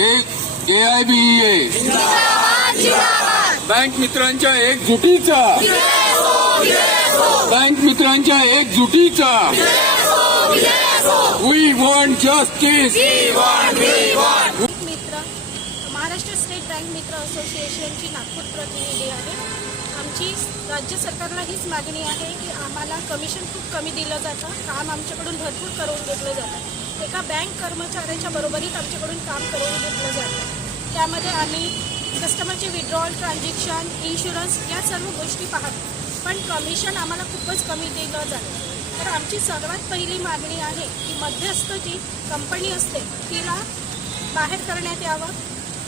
एक ए I B A bank मित्रांच्या एकजुटीचा. Bank मित्रांच्या एकजुटीचा. वी वॉन्ट जस्टिस मित्र महाराष्ट्र स्टेट बँक मित्र असोसिएशनची नागपूर प्रतिनिधी आहे. आमची राज्य सरकारला हीच मागणी आहे की आम्हाला कमिशन खूप कमी दिलं जातं. काम आमच्याकडून भरपूर करून घेतलं जातं. एका बँक कर्मचाऱ्याच्या बरोबरीत आमच्याकडून काम करून घेतलं जातं. त्यामध्ये आम्ही कस्टमरचे विड्रॉल ट्रान्झॅक्शन इन्शुरन्स या सर्व गोष्टी पाहतो. पण कमिशन आम्हाला खूपच कमी दिलं जातं. तर आमची सर्वात पहिली मागणी आहे की मध्यस्थ जी कंपनी असते तिला बाहेर करण्यात यावं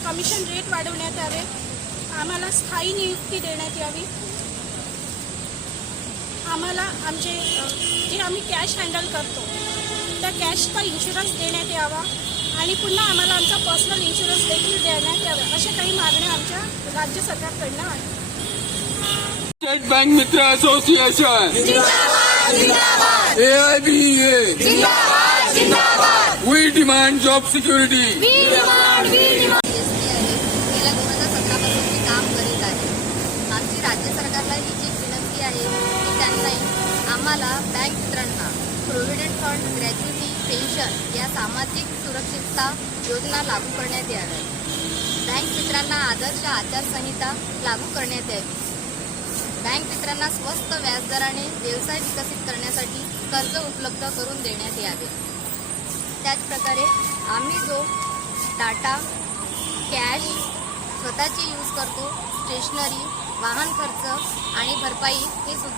कमिशन रेट वाढवण्यात यावे आम्हाला स्थायी नियुक्ती देण्यात यावी. आम्हाला आमचे जे आम्ही कॅश हँडल करतो कॅशचा इन्शुरन्स देण्यात यावा आणि पुन्हा आम्हाला आमचा पर्सनल इन्शुरन्स देखील देण्यात यावा अशा काही मागण्या आमच्या राज्य सरकारकडनं आहेत. State bank Mitra association A I B A V demand job security गेल्या दोन हजार सतरापासून मी काम करीत आहे. आमची राज्य सरकारला एक विनंती आहे की त्यांनी आम्हाला बँक मित्रांना प्रोव्हिडंट फंड ग्रॅज्युटी पेन्शन या सामाजिक सुरक्षितता योजना लागू करण्यात याव्या बँक मित्रांना आदर्श आचारसंहिता लागू करण्यात यावी. बँक मित्रांना स्वस्त व्याजदराने व्यवसाय विकसित करण्यासाठी कर्ज उपलब्ध करून देण्यात यावे. त्याचप्रकारे आम्ही जो डाटा कॅश स्वतःची यूज करतो स्टेशनरी वाहन खर्च आणि भरपाई हे सुद्धा